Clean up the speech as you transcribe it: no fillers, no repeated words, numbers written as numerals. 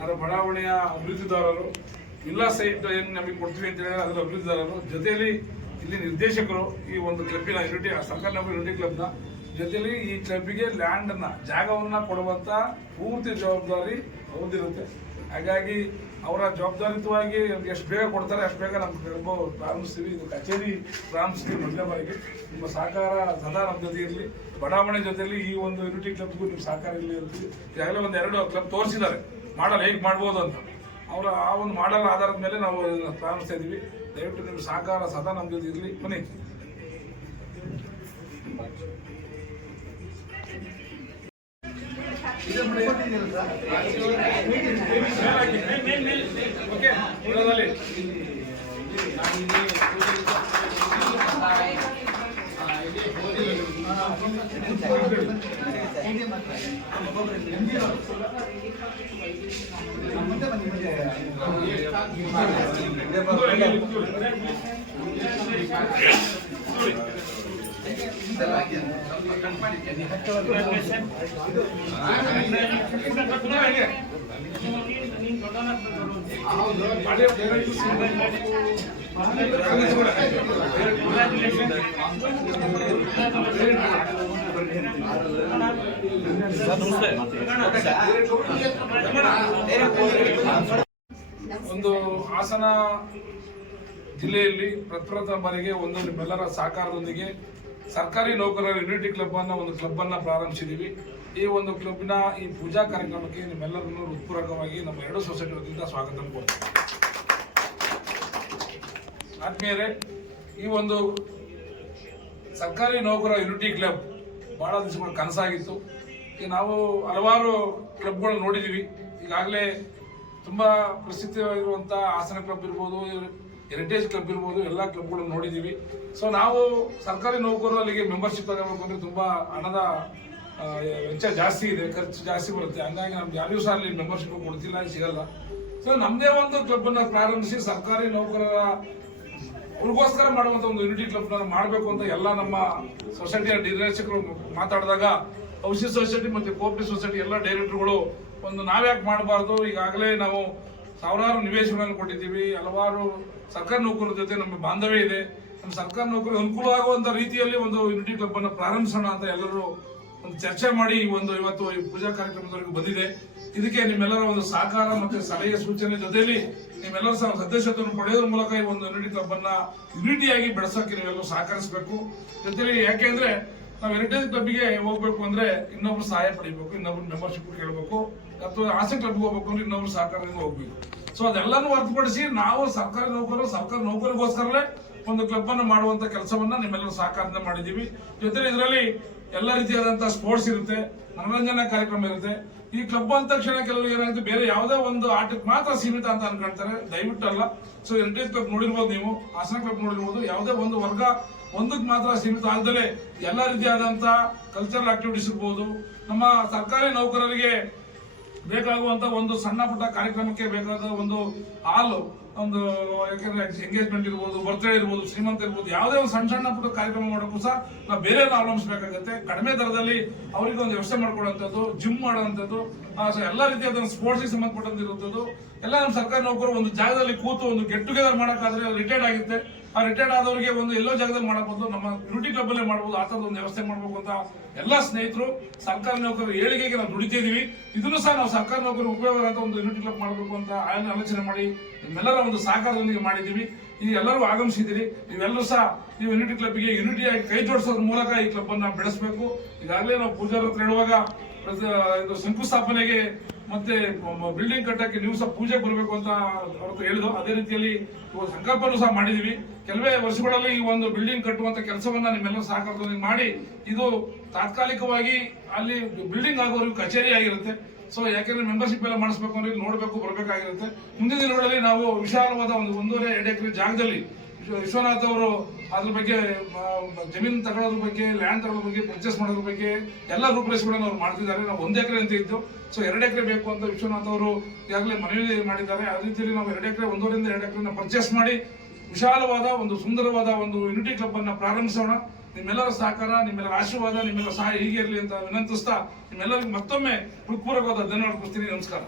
ಅದರ ಬಡಾವಣೆಯ ಅಭಿವೃದ್ಧಿದಾರರು, villa site ಏನು ನಮಗೆ ಕೊಡ್ತೀವಿ ಅಂತ ಹೇಳಿದ್ರೆ ಅದರ ಅಭಿವೃದ್ಧಿದಾರರು, ಜೊತೆಯಲ್ಲಿ ಇಲ್ಲಿ ನಿರ್ದೇಶಕರು, ಈ ಒಂದು ಕ್ಲಬ್ಬಿನ ಯೂನಿಟಿ ಸರ್ಕಾರಿ ನೌಕರಿ ಯೂನಿಟಿ ಕ್ಲಬ್ನ ಜೊತೆಯಲ್ಲಿ ಈ ಕ್ಲಬ್ಗೆ ಲ್ಯಾಂಡನ್ನು ಜಾಗವನ್ನು ಕೊಡುವಂಥ ಪೂರ್ತಿ ಜವಾಬ್ದಾರಿ ಹೊಂದಿರುತ್ತೆ. ಹಾಗಾಗಿ ಅವರ ಜವಾಬ್ದಾರಿತವಾಗಿ ಎಷ್ಟು ಬೇಗ ಕೊಡ್ತಾರೆ ಅಷ್ಟು ಬೇಗ ನಮ್ಮ ಕ್ಲಬ್ ಪ್ರಾರಂಭಿಸ್ತೀವಿ. ಇದು ಕಚೇರಿ ಪ್ರಾರಂಭಿಸ್ತೀವಿ ಮೊದಲನೇ ಬಾರಿಗೆ. ನಿಮ್ಮ ಸಹಕಾರ ಸದಾ ನಮ್ಮ ಜೊತೆ ಇರಲಿ. ಬಡಾವಣೆ ಜೊತೆಯಲ್ಲಿ ಈ ಒಂದು ಯೂನಿಟಿ ಕ್ಲಬ್ಗೂ ನಿಮ್ಮ ಸಹಕಾರ ಇಲ್ಲಿ ಇರ್ತೀವಿ. ಈಗಾಗಲೇ ಒಂದೆರಡು ಕ್ಲಬ್ ತೋರಿಸಿದ್ದಾರೆ ಮಾಡಲ್ ಹೇಗೆ ಮಾಡ್ಬೋದು ಅಂತ. ಅವರ ಆ ಒಂದು ಮಾಡಲ್ ಆಧಾರದ ಮೇಲೆ ನಾವು ಪ್ರಾರಂಭಿಸ್ತಾ ಇದ್ದೀವಿ. ದಯವಿಟ್ಟು ನಿಮ್ಮ ಸಹಕಾರ ಸದಾ ನಮ್ಮ ಜೊತೆ ಇರಲಿ. ಬನ್ನಿ. ಓಕೆ, ಒಂದು ಹಾಸನ ಜಿಲ್ಲೆಯಲ್ಲಿ ಪ್ರಪ್ರಥಮ ಬಾರಿಗೆ ಒಂದು ನಿಮ್ಮೆಲ್ಲರ ಸಹಕಾರದೊಂದಿಗೆ ಸರ್ಕಾರಿ ನೌಕರರ ಯೂನಿಟಿ ಕ್ಲಬ್ ಅನ್ನ ಒಂದು ಕ್ಲಬ್ ಅನ್ನ ಪ್ರಾರಂಭಿಸಿದ್ದೀವಿ. ಈ ಒಂದು ಕ್ಲಬ್ನ ಈ ಪೂಜಾ ಕಾರ್ಯಕ್ರಮಕ್ಕೆ ನಿಮ್ಮೆಲ್ಲರನ್ನು ಹೃತ್ಪೂರ್ವಕವಾಗಿ ನಮ್ಮ ಎರಡು ಸೊಸೈಟಿ ವತಿಯಿಂದ ಸ್ವಾಗತ ಕೊಡ್ತೀವಿ. ಆದ್ಮೇಲೆ ಈ ಒಂದು ಸರ್ಕಾರಿ ನೌಕರ ಯೂನಿಟಿ ಕ್ಲಬ್ ಬಹಳ ದಿವಸಗಳ ಕನಸಾಗಿತ್ತು. ಈಗ ನಾವು ಹಲವಾರು ಕ್ಲಬ್ಗಳು ನೋಡಿದ್ದೀವಿ. ಈಗಾಗಲೇ ತುಂಬ ಪ್ರಸಿದ್ಧವಾಗಿರುವಂಥ ಹಾಸನ ಕ್ಲಬ್ ಇರ್ಬೋದು, ಹೆರಿಟೇಜ್ ಕ್ಲಬ್ ಇರ್ಬೋದು, ಎಲ್ಲ ಕ್ಲಬ್ಗಳನ್ನು ನೋಡಿದ್ದೀವಿ. ಸೊ ನಾವು ಸರ್ಕಾರಿ ನೌಕರರು ಅಲ್ಲಿಗೆ ಮೆಂಬರ್ಶಿಪ್ ತಗೋಬೇಕು ಅಂದರೆ ತುಂಬ ಹಣದ ವೆಚ್ಚ ಜಾಸ್ತಿ ಇದೆ, ಖರ್ಚು ಜಾಸ್ತಿ ಬರುತ್ತೆ. ಹಂಗಾಗಿ ನಮ್ಗೆ ಯಾರಿಗೂ ಸಹ ಅಲ್ಲಿ ಮೆಂಬರ್ಶಿಪ್ ಕೊಡ್ತಿಲ್ಲ, ಸಿಗಲ್ಲ. ಸೊ ನಮ್ಮದೇ ಒಂದು ಕ್ಲಬ್ಬನ್ನು ಪ್ರಾರಂಭಿಸಿ ಸರ್ಕಾರಿ ನೌಕರರ ಅವ್ರಿಗೋಸ್ಕರ ಮಾಡುವಂಥ ಒಂದು ಯೂನಿಟಿ ಕ್ಲಬ್ನ ಮಾಡಬೇಕು ಅಂತ ಎಲ್ಲ ನಮ್ಮ ಸೊಸೈಟಿಯ ನಿರ್ದೇಶಕರು ಮಾತಾಡಿದಾಗ ಔಷಧಿ ಸೊಸೈಟಿ ಮತ್ತು ಕೋಆಪರೇಟಿವ್ ಸೊಸೈಟಿ ಎಲ್ಲ ಡೈರೆಕ್ಟರ್ಗಳು ಒಂದು ನಾವ್ಯಾಕೆ ಮಾಡಬಾರ್ದು, ಈಗಾಗಲೇ ನಾವು ಸಾವಿರಾರು ನಿವೇಶನಗಳನ್ನು ಕೊಟ್ಟಿದ್ದೀವಿ, ಹಲವಾರು ಸರ್ಕಾರಿ ನೌಕರರ ಜೊತೆ ನಮ್ಮ ಬಾಂಧವ್ಯ ಇದೆ, ನಮ್ಮ ಸರ್ಕಾರಿ ನೌಕರರಿಗೆ ಅನುಕೂಲವಾಗುವಂಥ ರೀತಿಯಲ್ಲಿ ಒಂದು ಯೂನಿಟಿ ಕ್ಲಬ್ ಅನ್ನು ಪ್ರಾರಂಭಿಸೋಣ ಅಂತ ಎಲ್ಲರೂ ಒಂದು ಚರ್ಚೆ ಮಾಡಿ ಇವತ್ತು ಈ ಪೂಜಾ ಕಾರ್ಯಕ್ರಮದವರೆಗೂ ಬಂದಿದೆ. ಇದಕ್ಕೆ ನಿಮ್ಮೆಲ್ಲರ ಒಂದು ಸಹಕಾರ ಮತ್ತು ಸಲಹೆ ಸೂಚನೆ ಜೊತೆಯಲ್ಲಿ ನೀವೆಲ್ಲರೂ ಸಹ ಸದಸ್ಯತ್ವವನ್ನು ಪಡೆಯೋದ್ರ ಮೂಲಕ ಈ ಒಂದು ಯೂನಿಟಿ ಕ್ಲಬ್ ಅನ್ನ ಯೂನಿಟಿಯಾಗಿ ಬೆಳೆಸೋಕೆ ನೀವೆಲ್ಲರೂ ಸಹಕರಿಸಬೇಕು. ಜೊತೆಲಿ ಯಾಕೆಂದ್ರೆ ನಾವು ಹೆರಿಟೇಜ್ ಕ್ಲಬ್ಗೆ ಹೋಗ್ಬೇಕು ಅಂದ್ರೆ ಇನ್ನೊಬ್ರು ಸಹಾಯ ಪಡಿಬೇಕು, ಇನ್ನೊಬ್ರು ಮೆಂಬರ್ಶಿಪ್ ಕೇಳಬೇಕು, ಅಥವಾ ಹಾಸನ ಕ್ಲಬ್ಗೆ ಹೋಗ್ಬೇಕು ಅಂದ್ರೆ ಇನ್ನೊಬ್ರು ಸಹಕಾರದಿಂದ ಹೋಗ್ಬೇಕು. ಸೊ ಅದೆಲ್ಲನೂ ಹೊರತುಪಡಿಸಿ ನಾವು ಸರ್ಕಾರಿ ನೌಕರಿಗೋಸ್ಕರಲೇ ಒಂದು ಕ್ಲಬ್ ಅನ್ನು ಮಾಡುವಂತ ಕೆಲಸವನ್ನ ನಿಮ್ಮೆಲ್ಲರೂ ಸಹಕಾರದಿಂದ ಮಾಡಿದ್ದೀವಿ. ಜೊತೆಲಿ ಇದರಲ್ಲಿ ಎಲ್ಲ ರೀತಿಯಾದಂತಹ ಸ್ಪೋರ್ಟ್ಸ್ ಇರುತ್ತೆ, ಮನೋರಂಜನಾ ಕಾರ್ಯಕ್ರಮ ಇರುತ್ತೆ. ಈ ಕ್ಲಬ್ ಅಂದ ತಕ್ಷಣ ಕೆಲವರು ಏನಾಗುತ್ತೆ, ಬೇರೆ ಯಾವುದೇ ಒಂದು ಆಟಕ್ಕೆ ಮಾತ್ರ ಸೀಮಿತ ಅಂತ ಅನ್ಕೊಳ್ತಾರೆ. ದಯವಿಟ್ಟು ಅಲ್ಲ. ಸೊ ಹೆರಿಟೇಜ್ ಕ್ಲಬ್ ನೋಡಿರ್ಬೋದು, ನೀವು ಹಾಸನ ಕ್ಲಬ್ ನೋಡಿರ್ಬೋದು, ಯಾವುದೇ ಒಂದು ವರ್ಗ ಒಂದಕ್ಕೆ ಮಾತ್ರ ಸೀಮಿತ ಆಗದಲೇ ಎಲ್ಲ ರೀತಿಯಾದಂತಹ ಕಲ್ಚರಲ್ ಆಕ್ಟಿವಿಟೀಸ್ ಇರ್ಬೋದು. ನಮ್ಮ ಸರ್ಕಾರಿ ನೌಕರರಿಗೆ ಬೇಕಾಗುವಂತ ಒಂದು ಸಣ್ಣ ಪುಟ್ಟ ಕಾರ್ಯಕ್ರಮಕ್ಕೆ ಬೇಕಾದ ಒಂದು ಹಾಲ್, ಒಂದು ಯಾಕಂದ್ರೆ ಎಂಗೇಜ್ಮೆಂಟ್ ಇರ್ಬೋದು, ಬರ್ತ್ಡೇ ಇರ್ಬೋದು, ಶ್ರೀಮಂತ ಇರ್ಬೋದು, ಯಾವುದೇ ಒಂದು ಸಣ್ಣ ಪುಟ್ಟ ಕಾರ್ಯಕ್ರಮ ಮಾಡೋಕ್ಕೂ ಸಹ ನಾವು ಬೇರೆ ಅವಲಂಬಿಸಬೇಕಾಗುತ್ತೆ. ಕಡಿಮೆ ದರದಲ್ಲಿ ಅವರಿಗೆ ಒಂದು ವ್ಯವಸ್ಥೆ ಮಾಡ್ಕೊಳ್ಳುವಂಥದ್ದು, ಜಿಮ್ ಮಾಡುವಂಥದ್ದು, ಎಲ್ಲ ರೀತಿಯಾದ ಸ್ಪೋರ್ಟ್ಸ್ಗೆ ಸಂಬಂಧಪಟ್ಟಂತಿರುವಂಥದ್ದು ಎಲ್ಲ ನಮ್ಮ ಸರ್ಕಾರಿ ನೌಕರು ಒಂದು ಜಾಗದಲ್ಲಿ ಕೂತು ಒಂದು ಗೆಟ್ ಟುಗೆದರ್ ಮಾಡೋಕ್ಕಾದ್ರೆ ರಿಟೈರ್ಡ್ ಆಗುತ್ತೆ. ಆ ರಿಟೈರ್ಡ್ ಆದವರಿಗೆ ಒಂದು ಎಲ್ಲೋ ಜಾಗದಲ್ಲಿ ಮಾಡಬಹುದು, ನಮ್ಮ ಯೂನಿಟಿ ಕ್ಲಬ್ ಅಲ್ಲೇ ಮಾಡಬಹುದು. ಆ ತರದ ಒಂದು ವ್ಯವಸ್ಥೆ ಮಾಡಬೇಕು ಅಂತ ಎಲ್ಲ ಸ್ನೇಹಿತರು ಸರ್ಕಾರಿ ನೌಕರರ ಏಳಿಗೆಗೆ ನಾವು ದುಡಿತಿದ್ದೀವಿ. ಇದನ್ನು ಸಹ ನಾವು ಸರ್ಕಾರಿ ನೌಕರರು ಉಪಯೋಗ ಅಂತ ಒಂದು ಯೂನಿಟಿ ಕ್ಲಬ್ ಮಾಡಬೇಕು ಅಂತ ಆಲೋಚನೆ ಮಾಡಿ ನಿಮ್ಮೆಲ್ಲರ ಒಂದು ಸಹಕಾರದೊಂದಿಗೆ ಮಾಡಿದ್ದೀವಿ. ಈ ಎಲ್ಲರೂ ಆಗಮಿಸಿದ್ದೀರಿ. ನೀವೆಲ್ಲರೂ ಸಹ ಈ ಯೂನಿಟಿ ಕ್ಲಬ್ಗೆ ಯೂನಿಟಿಯಾಗಿ ಕೈ ಜೋಡಿಸೋದ್ರ ಮೂಲಕ ಈ ಕ್ಲಬ್ ಅನ್ನ ಬೆಳೆಸಬೇಕು. ಈಗಾಗಲೇ ನಾವು ಪೂಜಾರ ಹತ್ರ ಹೇಳುವಾಗ ಇದು ಶಂಕುಸ್ಥಾಪನೆಗೆ ಮತ್ತೆ ಬಿಲ್ಡಿಂಗ್ ಕಟ್ಟಕ್ಕೆ ನೀವು ಸಹ ಪೂಜೆ ಬರಬೇಕು ಅಂತ ಅವ್ರದ್ದು ಹೇಳಿದ್ರು. ಅದೇ ರೀತಿಯಲ್ಲಿ ಸಂಕಲ್ಪನೂ ಸಹ ಮಾಡಿದೀವಿ. ಕೆಲವೇ ವರ್ಷಗಳಲ್ಲಿ ಈ ಒಂದು ಬಿಲ್ಡಿಂಗ್ ಕಟ್ಟುವಂತ ಕೆಲಸವನ್ನ ನಿಮ್ಮೆಲ್ಲ ಸಹಕಾರದೊಂದಿಗೆ ಮಾಡಿ ಇದು ತಾತ್ಕಾಲಿಕವಾಗಿ ಅಲ್ಲಿ ಬಿಲ್ಡಿಂಗ್ ಆಗೋವರೆಗೂ ಕಚೇರಿ ಆಗಿರುತ್ತೆ. ಸೊ ಯಾಕೆಂದ್ರೆ ಮೆಂಬರ್ಶಿಪ್ ಎಲ್ಲ ಮಾಡಿಸ್ಬೇಕು ಅಂದ್ರೆ ನೋಡಬೇಕು, ಬರಬೇಕಾಗಿರುತ್ತೆ. ಮುಂದಿನ ದಿನಗಳಲ್ಲಿ ನಾವು ವಿಶಾಲವಾದ ಒಂದು 1.5 ಎಕರೆ ಜಾಗದಲ್ಲಿ ವಿಶ್ವನಾಥ್ ಅವರು ಅದ್ರ ಬಗ್ಗೆ ಜಮೀನು ತಗೊಳ್ಳೋದ್ರ ಬಗ್ಗೆ, ಲ್ಯಾಂಡ್ ತಗೊಳ್ಳೋದ್ರ ಬಗ್ಗೆ, ಪರ್ಚೇಸ್ ಮಾಡೋದ್ರ ಬಗ್ಗೆ ಎಲ್ಲ ರೂಪರೇಷೆಗಳನ್ನು ಅವ್ರು ಮಾಡ್ತಿದ್ದಾರೆ. ನಾವು 1 ಎಕರೆ ಅಂತ ಇದ್ದು, ಸೊ 2 ಎಕರೆ ಬೇಕು ಅಂತ ವಿಶ್ವನಾಥ್ ಅವರು ಈಗಾಗಲೇ ಮನವಿ ಮಾಡಿದ್ದಾರೆ. ಅದೇ ರೀತಿಯಲ್ಲಿ ನಾವು 2 ಎಕರೆ, 1.5 ಎಕರೆನ ಪರ್ಚೇಸ್ ಮಾಡಿ ವಿಶಾಲವಾದ ಒಂದು ಸುಂದರವಾದ ಒಂದು ಯೂನಿಟಿ ಕ್ಲಬ್ ಅನ್ನ ಪ್ರಾರಂಭಿಸೋಣ. ನಿಮ್ಮೆಲ್ಲರ ಸಹಕಾರ, ನಿಮ್ಮೆಲ್ಲರ ಆಶೀರ್ವಾದ, ನಿಮ್ಮೆಲ್ಲರ ಸಹಾಯ ಹೀಗೆ ಇರಲಿ ಅಂತ ವಿನಂತಿಸ್ತಾ ನಿಮ್ಮೆಲ್ಲರಿಗೂ ಮತ್ತೊಮ್ಮೆ ಹೃತ್ಪೂರ್ವಕವಾದ ಧನ್ಯವಾದ ಕೊಡ್ತೀನಿ. ನಮಸ್ಕಾರ.